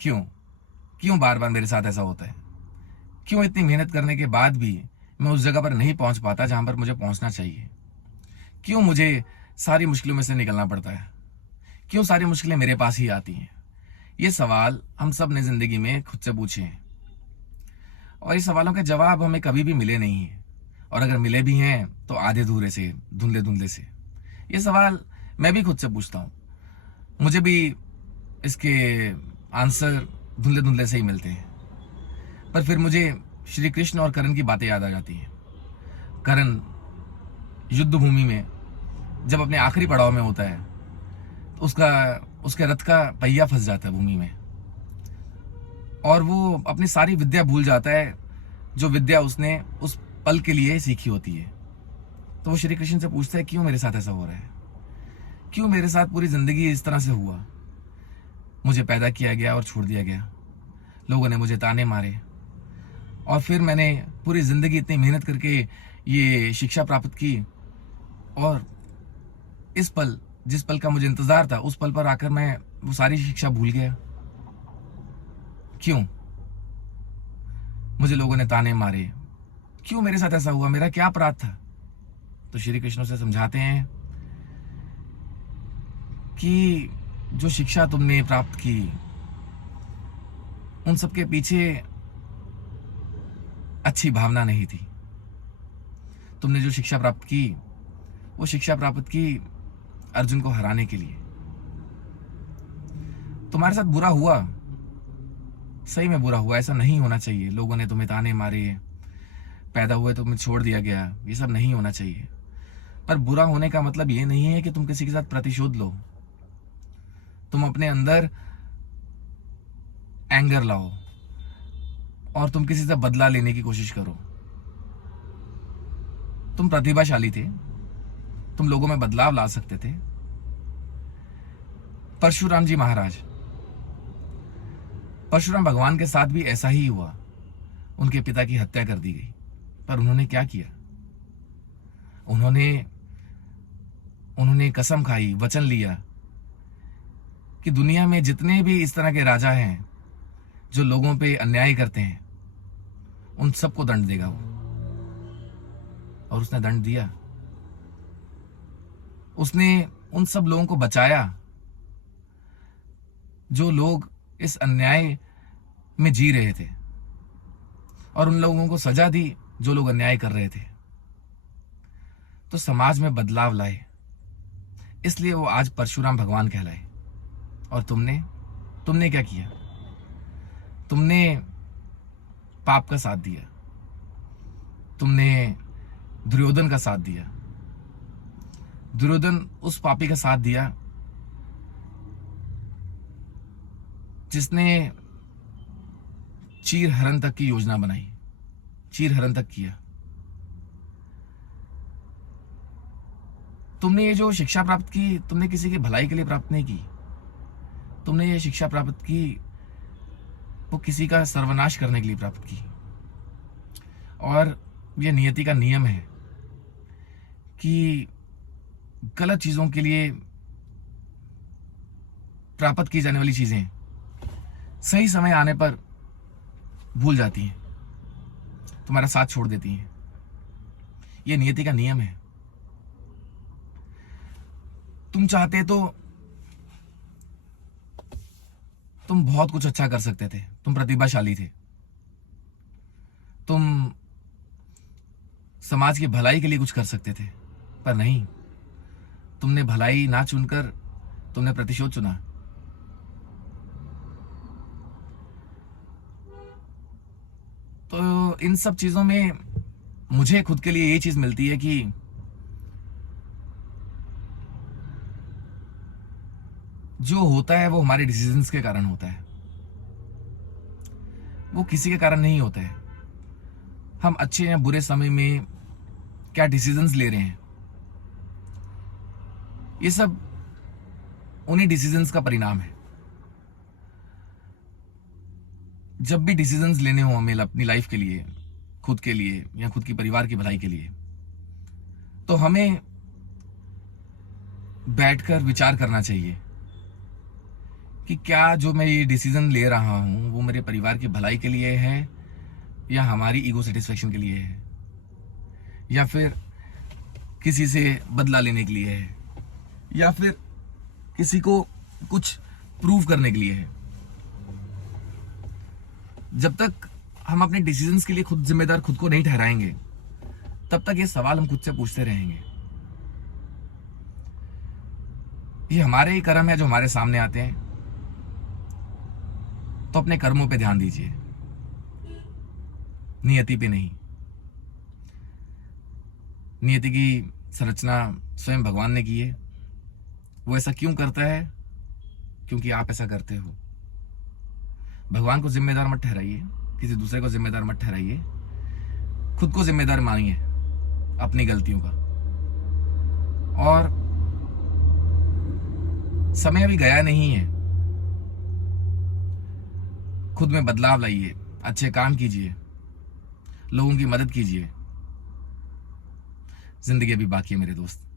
क्यों? क्यों बार बार मेरे साथ ऐसा होता है? क्यों इतनी मेहनत करने के बाद भी मैं उस जगह पर नहीं पहुंच पाता जहां पर मुझे पहुंचना चाहिए? क्यों मुझे सारी मुश्किलों में से निकलना पड़ता है? क्यों सारी मुश्किलें मेरे पास ही आती हैं? ये सवाल हम सब ने जिंदगी में खुद से पूछे हैं, और ये सवालों के जवाब हमें कभी भी मिले नहीं हैं, और अगर मिले भी हैं तो आधे धूरे से, धुंधले धुंधले से। ये सवाल मैं भी खुद से पूछता हूँ, मुझे भी इसके आंसर धुंधले धुंधले से ही मिलते हैं। पर फिर मुझे श्री कृष्ण और करण की बातें याद आ जाती हैं। करण युद्ध भूमि में जब अपने आखिरी पड़ाव में होता है तो उसके रथ का पहिया फंस जाता है भूमि में, और वो अपनी सारी विद्या भूल जाता है जो विद्या उसने उस पल के लिए सीखी होती है। तो वो श्री कृष्ण से पूछता है, क्यों मेरे साथ ऐसा हो रहा है? क्यों मेरे साथ पूरी जिंदगी इस तरह से हुआ? मुझे पैदा किया गया और छोड़ दिया गया, लोगों ने मुझे ताने मारे, और फिर मैंने पूरी जिंदगी इतनी मेहनत करके ये शिक्षा प्राप्त की, और इस पल, जिस पल का मुझे इंतजार था, उस पल पर आकर मैं वो सारी शिक्षा भूल गया। क्यों? मुझे लोगों ने ताने मारे, क्यों मेरे साथ ऐसा हुआ? मेरा क्या अपराध था? तो श्री कृष्ण से समझाते हैं कि जो शिक्षा तुमने प्राप्त की, उन सबके पीछे अच्छी भावना नहीं थी। तुमने जो शिक्षा प्राप्त की, वो शिक्षा प्राप्त की अर्जुन को हराने के लिए। तुम्हारे साथ बुरा हुआ, सही में बुरा हुआ, ऐसा नहीं होना चाहिए। लोगों ने तुम्हें ताने मारे, पैदा हुए तुम्हें छोड़ दिया गया, ये सब नहीं होना चाहिए। पर बुरा होने का मतलब ये नहीं है कि तुम किसी के साथ प्रतिशोध लो। तुम अपने अंदर एंगर लाओ और तुम किसी से बदला लेने की कोशिश करो। तुम प्रतिभाशाली थे, तुम लोगों में बदलाव ला सकते थे। परशुराम जी महाराज, परशुराम भगवान के साथ भी ऐसा ही हुआ। उनके पिता की हत्या कर दी गई, पर उन्होंने क्या किया? उन्होंने कसम खाई, वचन लिया कि दुनिया में जितने भी इस तरह के राजा हैं जो लोगों पे अन्याय करते हैं, उन सबको दंड देगा वो। और उसने दंड दिया। उसने उन सब लोगों को बचाया जो लोग इस अन्याय में जी रहे थे, और उन लोगों को सजा दी जो लोग अन्याय कर रहे थे। तो समाज में बदलाव लाए, इसलिए वो आज परशुराम भगवान कहलाए। और तुमने क्या किया? तुमने पाप का साथ दिया, तुमने दुर्योधन का साथ दिया। दुर्योधन उस पापी का साथ दिया जिसने चीर हरण तक की योजना बनाई, चीर हरण तक किया। तुमने ये जो शिक्षा प्राप्त की, तुमने किसी की भलाई के लिए प्राप्त नहीं की। तुमने ये शिक्षा प्राप्त की, वो किसी का सर्वनाश करने के लिए प्राप्त की। और ये नियति का नियम है कि गलत चीजों के लिए प्राप्त की जाने वाली चीजें सही समय आने पर भूल जाती हैं, तुम्हारा साथ छोड़ देती हैं। ये नियति का नियम है। तुम चाहते तो तुम बहुत कुछ अच्छा कर सकते थे, तुम प्रतिभाशाली थे, तुम समाज की भलाई के लिए कुछ कर सकते थे, पर नहीं, तुमने भलाई ना चुनकर तुमने प्रतिशोध चुना। तो इन सब चीजों में मुझे खुद के लिए ये चीज मिलती है कि जो होता है वो हमारे डिसीजंस के कारण होता है, वो किसी के कारण नहीं होता है। हम अच्छे या बुरे समय में क्या डिसीजंस ले रहे हैं, ये सब उन्हीं डिसीजंस का परिणाम है। जब भी डिसीजंस लेने हो हमें अपनी लाइफ के लिए, खुद के लिए या खुद की परिवार की भलाई के लिए, तो हमें बैठकर विचार करना चाहिए कि क्या जो मैं ये डिसीजन ले रहा हूं वो मेरे परिवार की भलाई के लिए है या हमारी ईगो सेटिस्फेक्शन के लिए है या फिर किसी से बदला लेने के लिए है या फिर किसी को कुछ प्रूव करने के लिए है। जब तक हम अपने डिसीजंस के लिए खुद जिम्मेदार खुद को नहीं ठहराएंगे तब तक ये सवाल हम खुद से पूछते रहेंगे। ये हमारे ही कर्म है जो हमारे सामने आते हैं, तो अपने कर्मों पे ध्यान दीजिए, नियति पे नहीं। नियति की संरचना स्वयं भगवान ने की है। वो ऐसा क्यों करता है? क्योंकि आप ऐसा करते हो। भगवान को जिम्मेदार मत ठहराइए, किसी दूसरे को जिम्मेदार मत ठहराइए, खुद को जिम्मेदार मानिए अपनी गलतियों का। और समय अभी गया नहीं है, खुद में बदलाव लाइए, अच्छे काम कीजिए, लोगों की मदद कीजिए। जिंदगी अभी बाकी है मेरे दोस्त।